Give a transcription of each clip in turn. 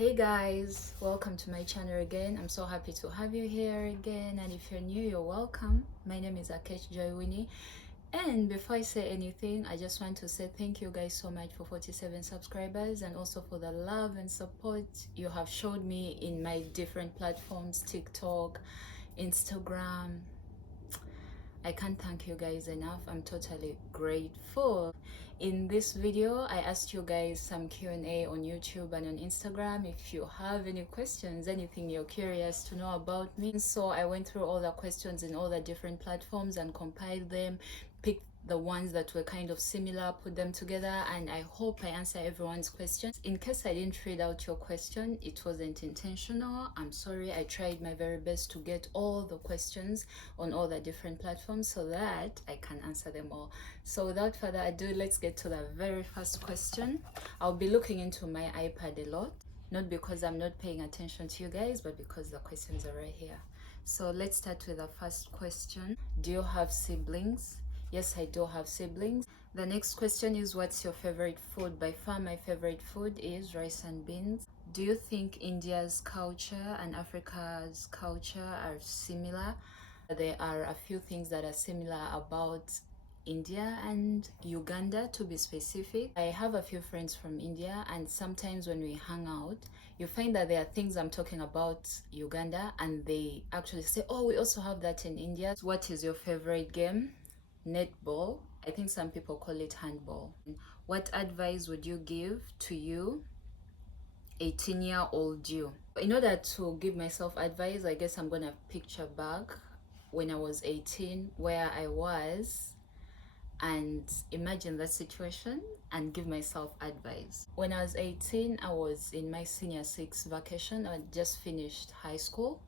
Hey guys, welcome to my channel again. I'm so happy to have you here again, and if you're new, you're welcome. My name is Akesh Joywini, and before I say anything, I just want to say thank you guys so much for 47 subscribers and also for the love and support you have showed me in my different platforms, TikTok, Instagram. I can't thank you guys enough. I'm totally grateful. In this video, I asked you guys some Q&A on YouTube and on Instagram. If you have any questions, anything you're curious to know about me. So I went through all the questions in all the different platforms and compiled them, picked the ones that were kind of similar, put them together, and I hope I answer everyone's questions. In case I didn't read out your question, it wasn't intentional. I'm sorry. I tried my very best to get all the questions on all the different platforms so that I can answer them all. So without further ado, let's get to the very first question. I'll be looking into my iPad a lot, not because I'm not paying attention to you guys, but because the questions are right here. So let's start with the first question. Do you have siblings? Yes, I do have siblings. The next question is, what's your favorite food? By far, my favorite food is rice and beans. Do you think India's culture and Africa's culture are similar? There are a few things that are similar about India and Uganda, to be specific. I have a few friends from India, and sometimes when we hang out, you find that there are things I'm talking about Uganda, and they actually say, oh, we also have that in India. What is your favorite game? Netball. I think some people call it handball. What advice would you give to you 18-year-old you? In order to give myself advice, I guess I'm gonna picture back when I was 18, where I was, and imagine that situation and give myself advice. When I was 18, I was in my senior six vacation. I just finished high school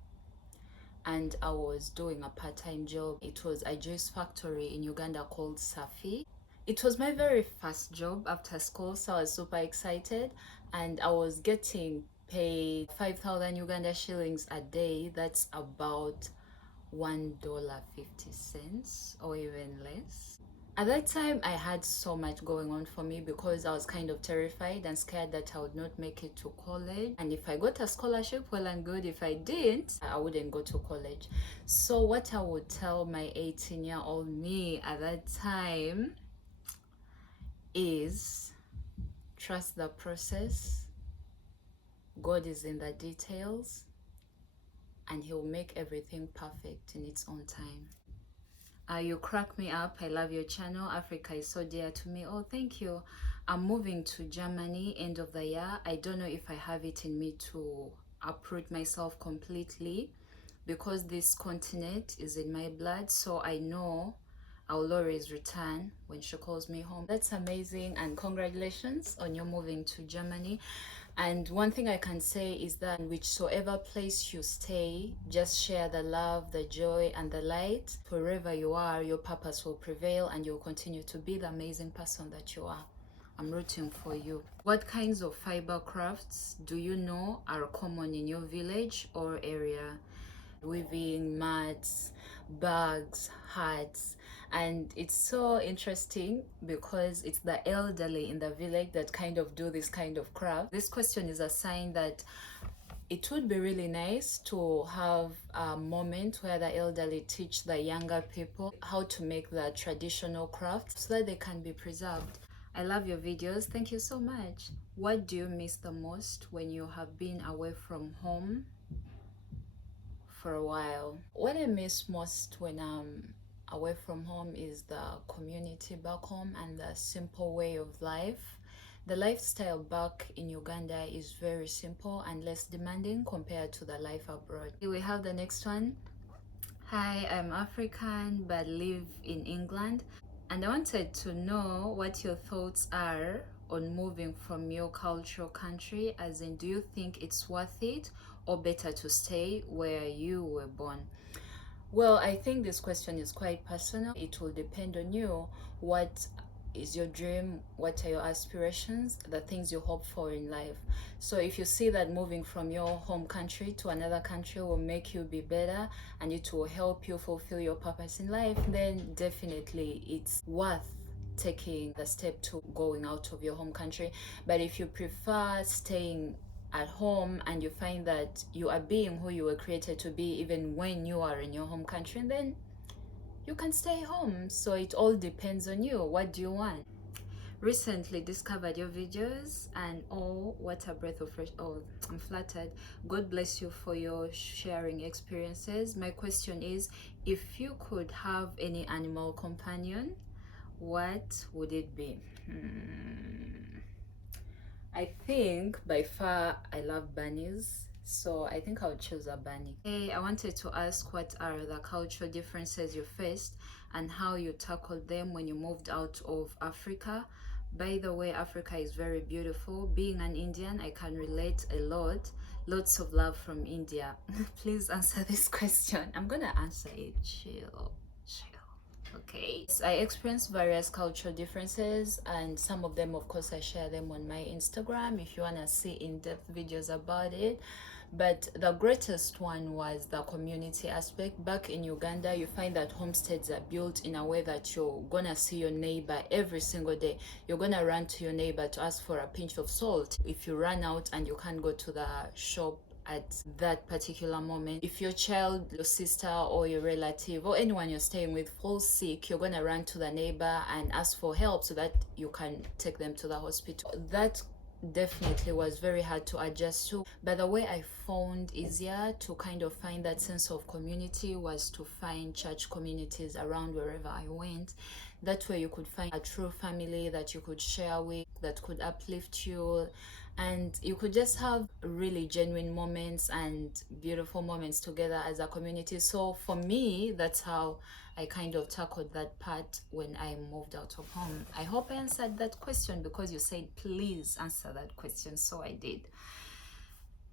and I was doing a part-time job. It was a juice factory in Uganda called Safi. It was my very first job after school, so I was super excited, and I was getting paid 5,000 Uganda shillings a day. That's about $1.50 or even less. At that time, I had so much going on for me because I was kind of terrified and scared that I would not make it to college. And if I got a scholarship, well and good. If I didn't, I wouldn't go to college. So what I would tell my 18-year-old me at that time is trust the process. God is in the details, and He'll make everything perfect in its own time. You crack me up. I love your channel. Africa is so dear to me. Oh, thank you. I'm moving to Germany end of the year. I don't know if I have it in me to uproot myself completely because this continent is in my blood. So I know I will always return when she calls me home. That's amazing, and congratulations on your moving to Germany. And one thing I can say is that whichsoever place you stay, just share the love, the joy, and the light. Wherever you are, your purpose will prevail and you'll continue to be the amazing person that you are. I'm rooting for you. What kinds of fiber crafts do you know are common in your village or area? Weaving, mats, bags, hats. And it's so interesting because it's the elderly in the village that kind of do this kind of craft. This question is a sign that it would be really nice to have a moment where the elderly teach the younger people how to make the traditional crafts so that they can be preserved. I love your videos. Thank you so much. What do you miss the most when you have been away from home for a while? What I miss most when I'm away from home is the community back home and the simple way of life. The lifestyle back in Uganda is very simple and less demanding compared to the life abroad. We have the next one. Hi, I'm African but live in England, and I wanted to know what your thoughts are on moving from your cultural country, as in, do you think it's worth it or better to stay where you were born? Well, I think this question is quite personal. It will depend on you. What is your dream? What are your aspirations? The things you hope for in life. So if you see that moving from your home country to another country will make you be better and it will help you fulfill your purpose in life, then definitely it's worth taking the step to going out of your home country. But if you prefer staying at home and you find that you are being who you were created to be even when you are in your home country, and then you can stay home. So it all depends on you. What do you want? Recently discovered your videos, and oh, what a breath of fresh. Oh, I'm flattered. God bless you for your sharing experiences. My question is, if you could have any animal companion, what would it be? I think by far I love bunnies, so I think I would choose a bunny. Hey, I wanted to ask, what are the cultural differences you faced and how you tackled them when you moved out of Africa? By the way, Africa is very beautiful. Being an Indian, I can relate a lot. Lots of love from India. Please answer this question. I'm gonna answer it. Chill, chill. Okay, so I experienced various cultural differences, and some of them, of course, I share them on my Instagram if you want to see in-depth videos about it. But the greatest one was the community aspect. Back in Uganda, you find that homesteads are built in a way that you're gonna see your neighbor every single day. You're gonna run to your neighbor to ask for a pinch of salt. If you run out and you can't go to the shop at that particular moment, if your child, your sister, or your relative, or anyone you're staying with falls sick, you're gonna run to the neighbor and ask for help so that you can take them to the hospital. That definitely was very hard to adjust to, but the way I found easier to kind of find that sense of community was to find church communities around wherever I went. That way you could find a true family that you could share with, that could uplift you, and you could just have really genuine moments and beautiful moments together as a community. So for me, that's how I kind of tackled that part when I moved out of home. I hope I answered that question because you said please answer that question, so I did.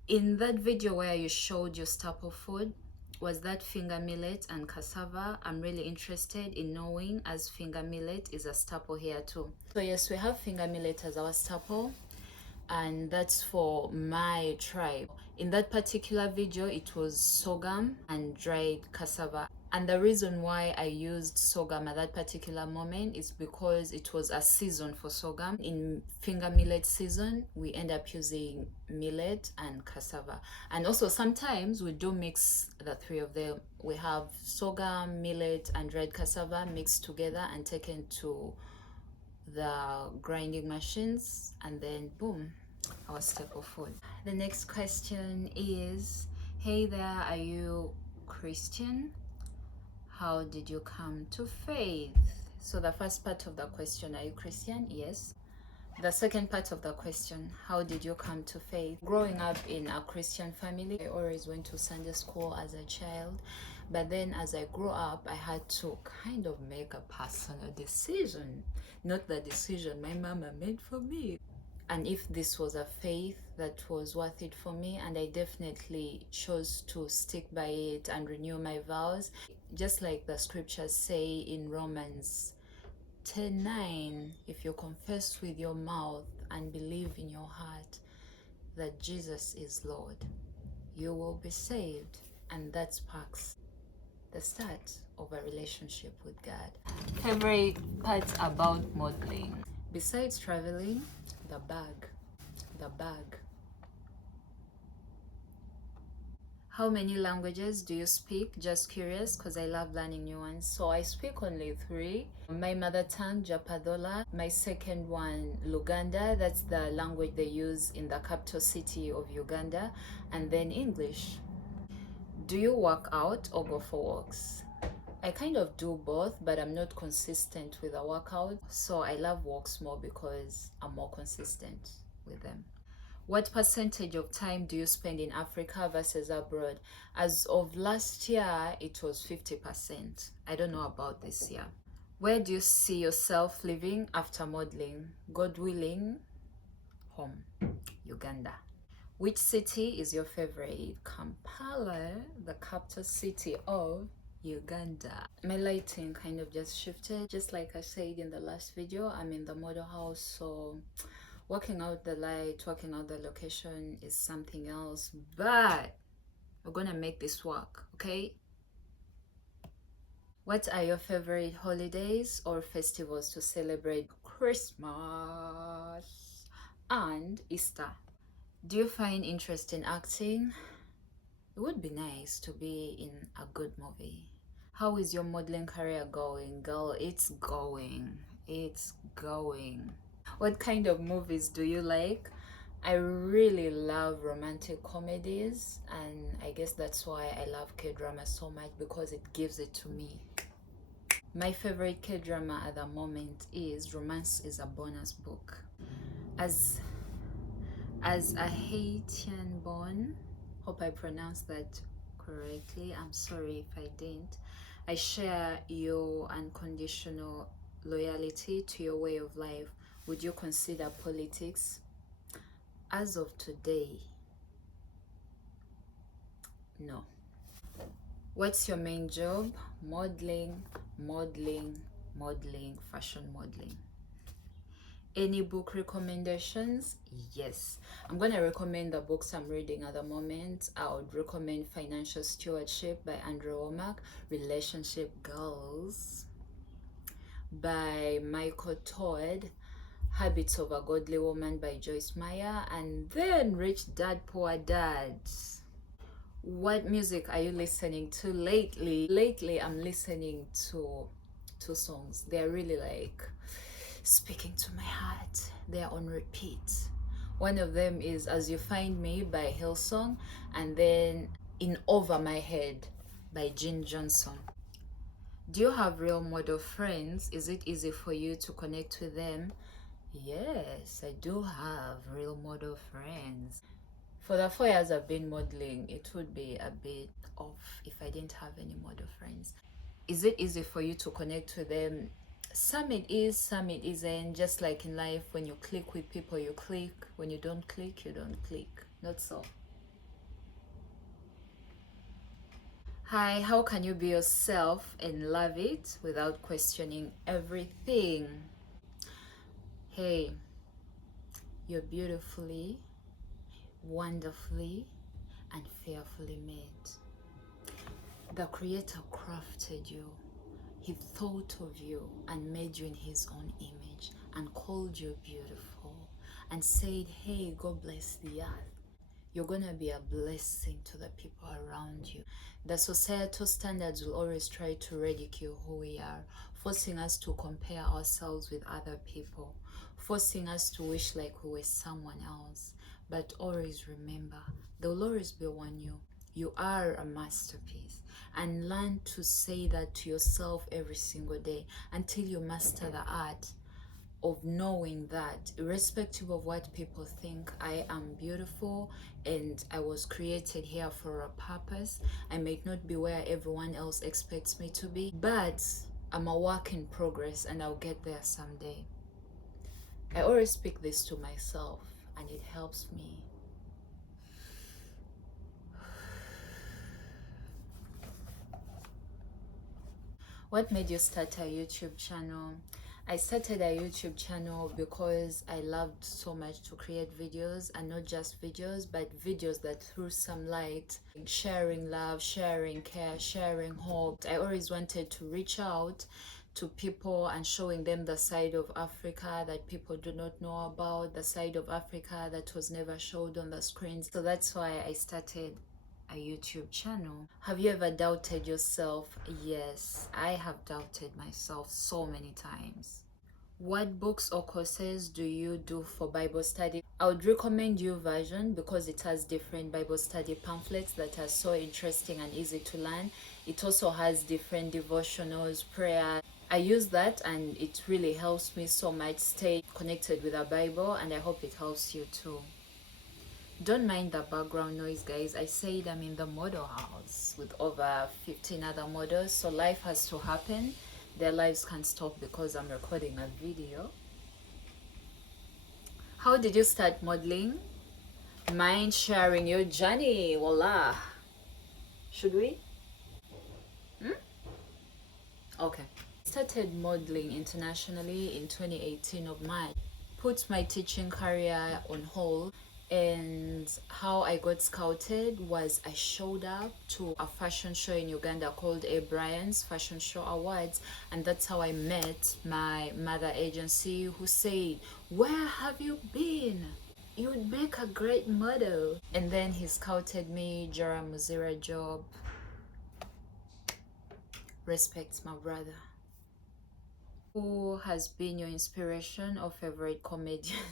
In that video where you showed your staple food, was that finger millet and cassava? I'm really interested in knowing, as finger millet is a staple here too. So yes, we have finger millet as our staple, and that's for my tribe. In that particular video, it was sorghum and dried cassava. And the reason why I used sorghum at that particular moment is because it was a season for sorghum. In finger millet season, we end up using millet and cassava. And also sometimes we do mix the three of them. We have sorghum, millet, and dried cassava mixed together and taken to the grinding machines, and then boom, our staple food. The next question is, hey there, are you Christian? How did you come to faith? So the first part of the question, are you Christian? Yes. The second part of the question, how did you come to faith? Growing up in a Christian family, I always went to Sunday school as a child. But then as I grew up, I had to kind of make a personal decision. Not the decision my mama made for me. And if this was a faith that was worth it for me, and I definitely chose to stick by it and renew my vows. Just like the scriptures say in Romans 10:9, if you confess with your mouth and believe in your heart that Jesus is Lord, you will be saved. And that sparks the start of a relationship with God. Favorite parts about modeling? Besides traveling, the bag. The bag. How many languages do you speak? Just curious because I love learning new ones. So I speak only 3. My mother tongue, Japadola. My second one, Luganda. That's the language they use in the capital city of Uganda. And then English. Do you work out or go for walks? I kind of do both, but I'm not consistent with a workout. So I love walks more because I'm more consistent with them. What percentage of time do you spend in Africa versus abroad? As of last year, it was 50%. I don't know about this year. Where do you see yourself living after modeling? God willing, home, Uganda. Which city is your favorite? Kampala, the capital city of Uganda. My lighting kind of just shifted. Just like I said in the last video, I'm in the model house, so working out the light, working out the location is something else, but we're gonna make this work, okay? What are your favorite holidays or festivals to celebrate Christmas and Easter? Do you find interest in acting? It would be nice to be in a good movie. How is your modeling career going? Girl, it's going. It's going. What kind of movies do you like? I really love romantic comedies, and I guess that's why I love K-drama so much, because it gives it to me. My favorite K-drama at the moment is Romance is a Bonus Book. As as a Haitian born, hope I pronounced that correctly. I'm sorry if I didn't. I share your unconditional loyalty to your way of life. Would you consider politics? As of today, no. What's your main job? Modeling, modeling, modeling, fashion modeling. Any book recommendations? Yes. I'm going to recommend the books I'm reading at the moment. I would recommend Financial Stewardship by Andrew Womack, Relationship Girls by Michael Todd, Habits of a Godly Woman by Joyce Meyer, and then Rich Dad Poor Dad. What music are you listening to lately? Lately, I'm listening to two songs. They're really like speaking to my heart. They're on repeat. One of them is As You Find Me by Hillsong, and then In Over My Head by Jean Johnson. Do you have real model friends? Is it easy for you to connect with them? Yes, I do have real model friends. For the 4 years I've been modeling, it would be a bit off if I didn't have any model friends. Is it easy for you to connect with them? Some it is, some it isn't. Just like in life, when you click with people, you click. When you don't click, you don't click. Not so. Hi, how can you be yourself and love it without questioning everything? Hey, you're beautifully, wonderfully, and fearfully made. The Creator crafted you. He thought of you and made you in His own image and called you beautiful and said, hey, God bless the earth. You're going to be a blessing to the people around you. The societal standards will always try to ridicule who we are, forcing us to compare ourselves with other people, forcing us to wish like we were someone else. But always remember, there will always be one you. You are a masterpiece. And learn to say that to yourself every single day until you master the art of knowing that, irrespective of what people think, I am beautiful and I was created here for a purpose. I may not be where everyone else expects me to be, but I'm a work in progress and I'll get there someday. I always speak this to myself and it helps me. What made you start a YouTube channel? I started a YouTube channel because I loved so much to create videos, and not just videos, but videos that threw some light, sharing love, sharing care, sharing hope. I always wanted to reach out to people and showing them the side of Africa that people do not know about, the side of Africa that was never showed on the screens. So that's why I started a YouTube channel. Have you ever doubted yourself? Yes, I have doubted myself so many times. What books or courses do you do for Bible study? I would recommend YouVersion because it has different Bible study pamphlets that are so interesting and easy to learn. It also has different devotionals, prayer. I use that and it really helps me so much stay connected with the Bible, and I hope it helps you too. Don't mind the background noise, guys. I said I'm in the model house with over 15 other models, so life has to happen. Their lives can't stop because I'm recording a video. How did you start modeling? Mind sharing your journey? Voila. Should we? Okay. Started modeling internationally in 2018 of March. Put my teaching career on hold, and how I got scouted was I showed up to a fashion show in Uganda called A. Bryant's Fashion Show Awards, and that's how I met my mother agency, who said, where have you been? You would make a great model. And then he scouted me, Jara Muzira job. Respects my brother. Who has been your inspiration or favorite comedian?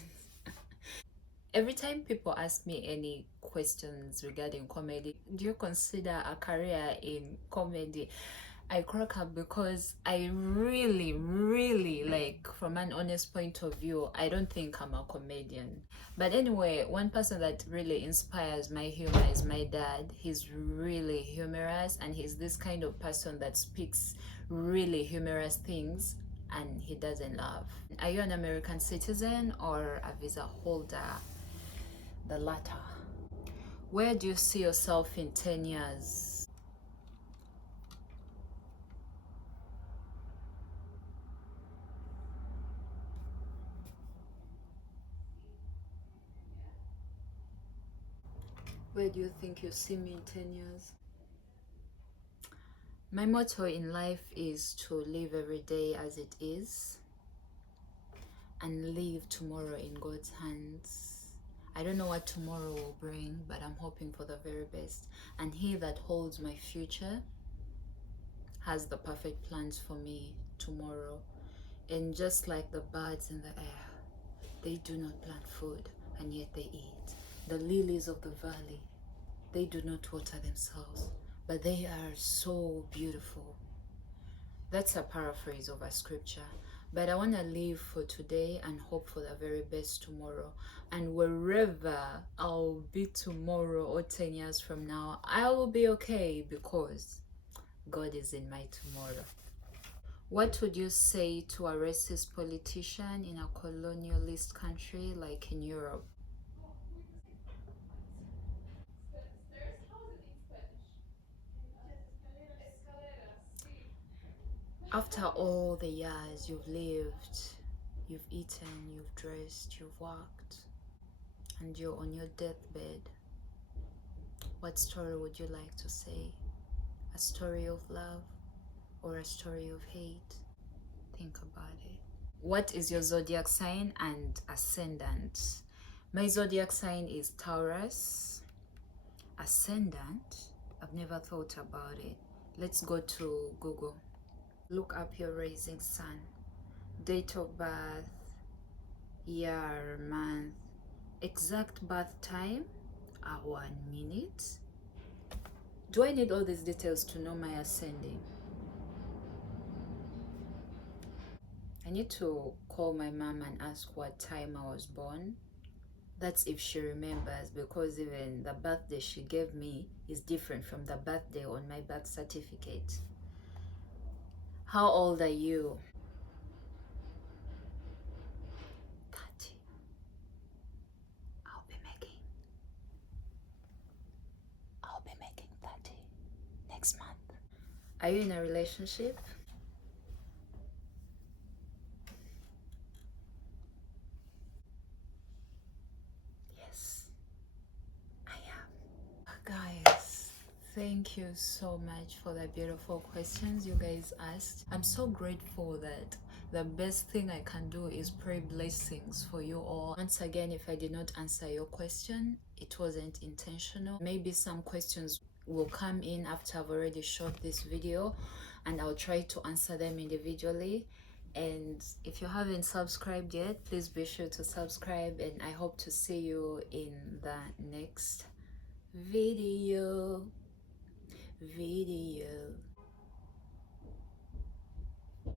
Every time people ask me any questions regarding comedy, do you consider a career in comedy? I crack up because I really, really, like, from an honest point of view, I don't think I'm a comedian. But anyway, one person that really inspires my humor is my dad. He's really humorous, and he's this kind of person that speaks really humorous things and he doesn't laugh. Are you an American citizen or a visa holder? The latter. Where do you see yourself in 10 years? Where do you think you see me in 10 years? My motto in life is to live every day as it is and leave tomorrow in God's hands. I don't know what tomorrow will bring, but I'm hoping for the very best. And He that holds my future has the perfect plans for me tomorrow. And just like the birds in the air, they do not plant food, and yet they eat. The lilies of the valley, they do not water themselves, but they are so beautiful. That's a paraphrase of a scripture. But I want to live for today and hope for the very best tomorrow. And wherever I'll be tomorrow or 10 years from now, I will be okay because God is in my tomorrow. What would you say to a racist politician in a colonialist country like in Europe? After all the years you've lived, you've eaten, you've dressed, you've worked, and you're on your deathbed, what story would you like to say? A story of love or a story of hate? Think about it. What is your zodiac sign and ascendant? My zodiac sign is Taurus. Ascendant? I've never thought about it. Let's go to Google. Look up your rising sun. Date of birth, year, month, exact birth time, hour and minute. Do I need all these details to know my ascending? I need to call my mom and ask what time I was born. That's if she remembers, because even the birthday she gave me is different from the birthday on my birth certificate. How old are you? 30. I'll be making I'll be making 30 next month. Are you in a relationship? Yes, I am. Guys, thank you so much for the beautiful questions you guys asked. I'm so grateful that the best thing I can do is pray blessings for you all. Once again, if I did not answer your question, it wasn't intentional. Maybe some questions will come in after I've already shot this video, and I'll try to answer them individually. And if you haven't subscribed yet, please be sure to subscribe, and I hope to see you in the next video.